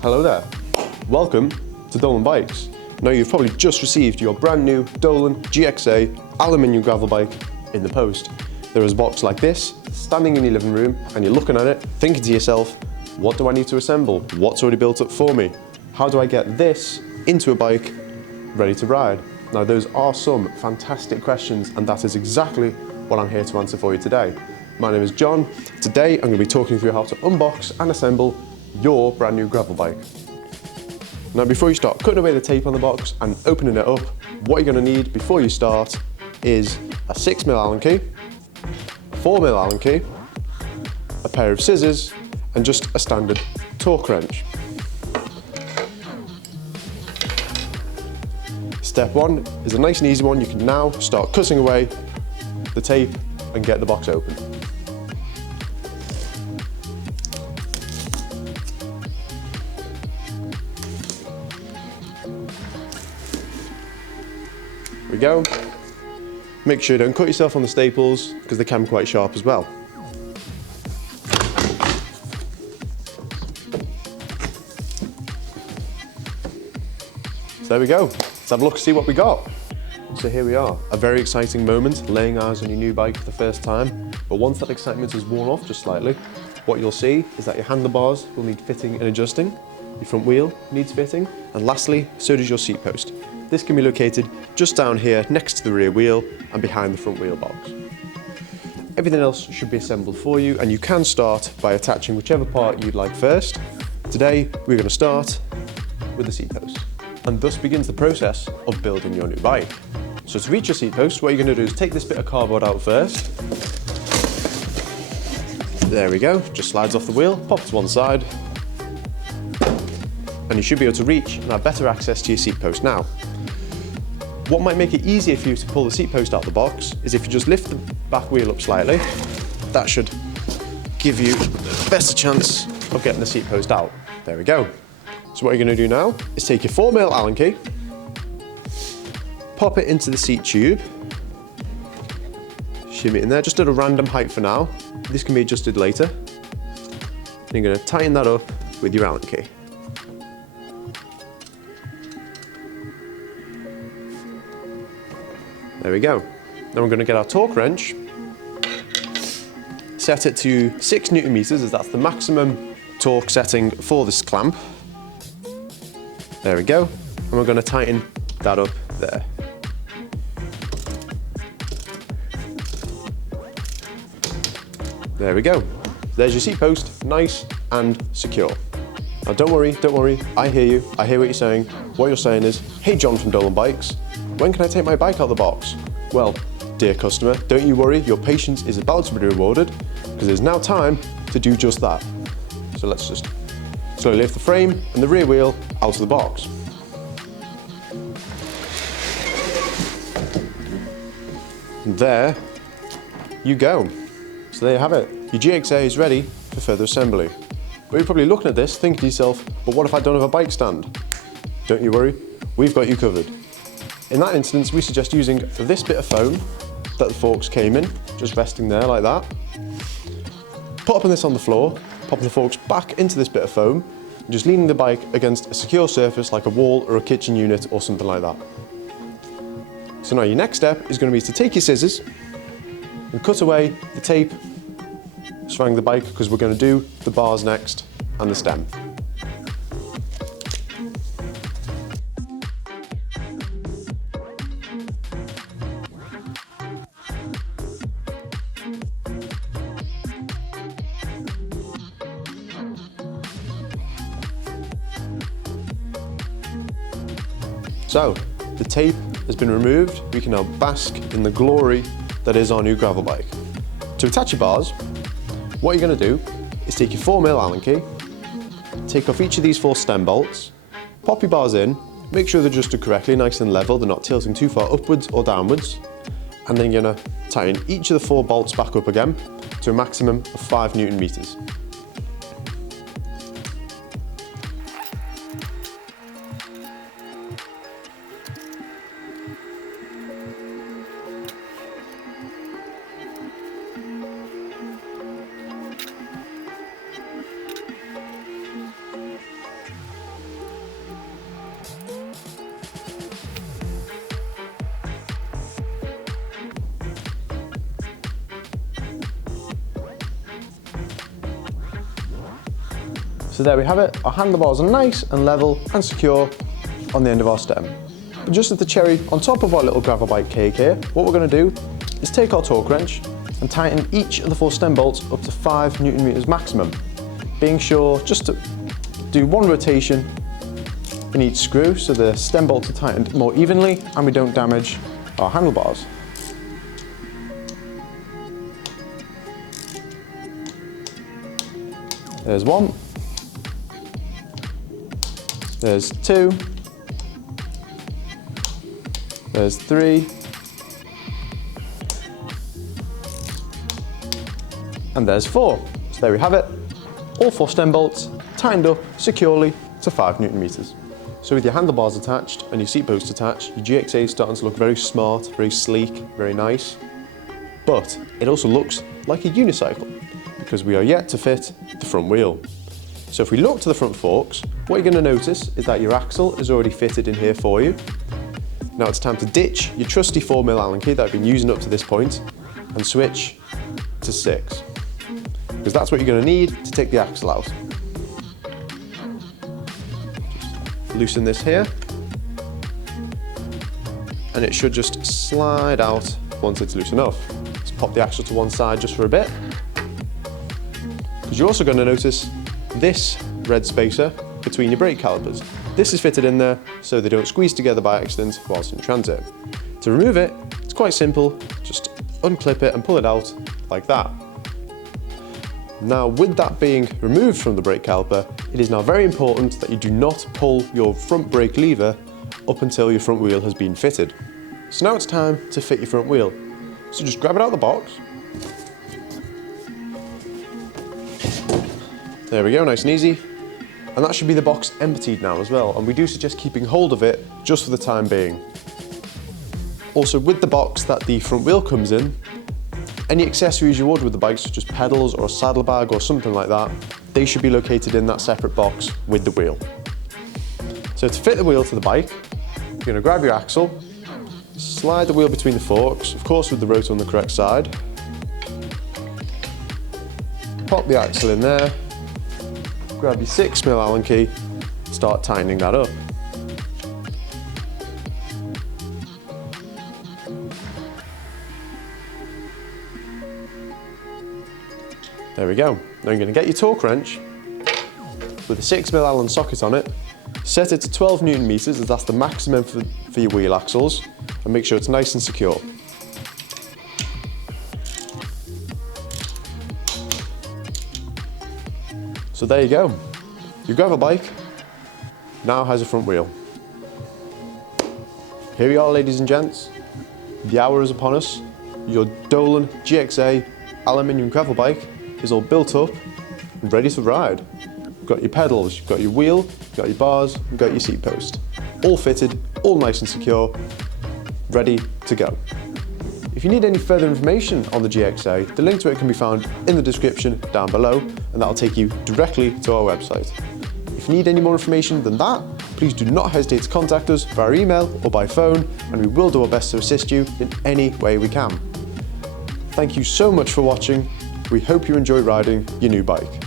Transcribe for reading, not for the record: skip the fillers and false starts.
Hello there, welcome to Dolan Bikes. Now you've probably just received your brand new Dolan GXA Aluminium Gravel Bike in the post. There is a box like this, standing in your living room, and you're looking at it, thinking to yourself, what do I need to assemble? What's already built up for me? How do I get this into a bike ready to ride? Now those are some fantastic questions, and that is exactly what I'm here to answer for you today. My name is John. Today I'm going to be talking you through how to unbox and assemble your brand new gravel bike. Now before you start cutting away the tape on the box and opening it up, what you're going to need before you start is a 6mm Allen key, 4mm Allen key, a pair of scissors, and just a standard torque wrench. Step one is a nice and easy one. You can now start cutting away the tape and get the box open. There we go. Make sure you don't cut yourself on the staples because they can be quite sharp as well. So there we go. Let's have a look and see what we got. So here we are, a very exciting moment, laying eyes on your new bike for the first time. But once that excitement is worn off just slightly, what you'll see is that your handlebars will need fitting and adjusting, your front wheel needs fitting, and lastly, so does your seat post. This can be located just down here next to the rear wheel and behind the front wheel box. Everything else should be assembled for you, and you can start by attaching whichever part you'd like first. Today, we're going to start with the seat post. And thus begins the process of building your new bike. So to reach your seat post, what you're going to do is take this bit of cardboard out first. There we go, just slides off the wheel, pop to one side, and you should be able to reach and have better access to your seat post now. What might make it easier for you to pull the seat post out of the box is if you just lift the back wheel up slightly. That should give you a better chance of getting the seat post out. There we go. So what you're going to do now is take your 4mm Allen key, pop it into the seat tube, shimmy it in there, just at a random height for now. This can be adjusted later. And you're going to tighten that up with your Allen key. There we go. Then we're going to get our torque wrench, set it to 6 Newton meters, as that's the maximum torque setting for this clamp. There we go. And we're going to tighten that up there. There we go. There's your seat post, nice and secure. Now don't worry, I hear you, I hear what you're saying. What you're saying is, hey John from Dolan Bikes, when can I take my bike out of the box? Well, dear customer, don't you worry, your patience is about to be rewarded, because it's now time to do just that. So let's just slowly lift the frame and the rear wheel out of the box. And there you go. So there you have it. Your GXA is ready for further assembly. But you're probably looking at this thinking to yourself, but what if I don't have a bike stand? Don't you worry, we've got you covered. In that instance, we suggest using this bit of foam that the forks came in, just resting there like that. Popping this on the floor, popping the forks back into this bit of foam, and just leaning the bike against a secure surface like a wall or a kitchen unit or something like that. So now your next step is going to be to take your scissors and cut away the tape surrounding the bike, because we're going to do the bars next and the stem. So, the tape has been removed. We can now bask in the glory that is our new gravel bike. To attach your bars, what you're going to do is take your 4mm Allen key, take off each of these 4 stem bolts, pop your bars in, make sure they're adjusted correctly, nice and level, they're not tilting too far upwards or downwards, and then you're going to tighten each of the 4 bolts back up again to a maximum of 5 Newton meters. So there we have it. Our handlebars are nice and level and secure on the end of our stem. And just as the cherry on top of our little gravel bike cake here, what we're going to do is take our torque wrench and tighten each of the 4 stem bolts up to 5 Newton meters maximum, being sure just to do 1 rotation in each screw so the stem bolts are tightened more evenly and we don't damage our handlebars. There's 1, there's 2, there's 3, and there's 4. So there we have it, all 4 stem bolts tightened up securely to 5 Newton meters. So with your handlebars attached and your seat post attached, your GXA is starting to look very smart, very sleek, very nice. But it also looks like a unicycle because we are yet to fit the front wheel. So if we look to the front forks, what you're going to notice is that your axle is already fitted in here for you. Now it's time to ditch your trusty 4mm Allen key that I've been using up to this point and switch to 6. Because that's what you're going to need to take the axle out. Loosen this here, and it should just slide out once it's loose enough. Let's pop the axle to one side just for a bit. Because you're also going to notice this red spacer between your brake calipers. This is fitted in there so they don't squeeze together by accident whilst in transit. To remove it, it's quite simple. Just unclip it and pull it out like that. Now, with that being removed from the brake caliper, it is now very important that you do not pull your front brake lever up until your front wheel has been fitted. So now it's time to fit your front wheel. So just grab it out of the box. There we go, nice and easy. And that should be the box emptied now as well. And we do suggest keeping hold of it just for the time being. Also, with the box that the front wheel comes in, any accessories you order with the bike, such as pedals or a saddlebag or something like that, they should be located in that separate box with the wheel. So to fit the wheel to the bike, you're going to grab your axle, slide the wheel between the forks, of course with the rotor on the correct side, pop the axle in there, grab your 6mm Allen key, start tightening that up. There we go. Now you're going to get your torque wrench with a 6mm Allen socket on it, set it to 12 Newton meters as that's the maximum for your wheel axles, and make sure it's nice and secure. So there you go. Your gravel bike now has a front wheel. Here we are, ladies and gents. The hour is upon us. Your Dolan GXA Aluminium Gravel Bike is all built up and ready to ride. You've got your pedals, you've got your wheel, you've got your bars, you've got your seat post. All fitted, all nice and secure, ready to go. If you need any further information on the GXA, the link to it can be found in the description down below, and that'll take you directly to our website. If you need any more information than that, please do not hesitate to contact us via email or by phone, and we will do our best to assist you in any way we can. Thank you so much for watching. We hope you enjoy riding your new bike.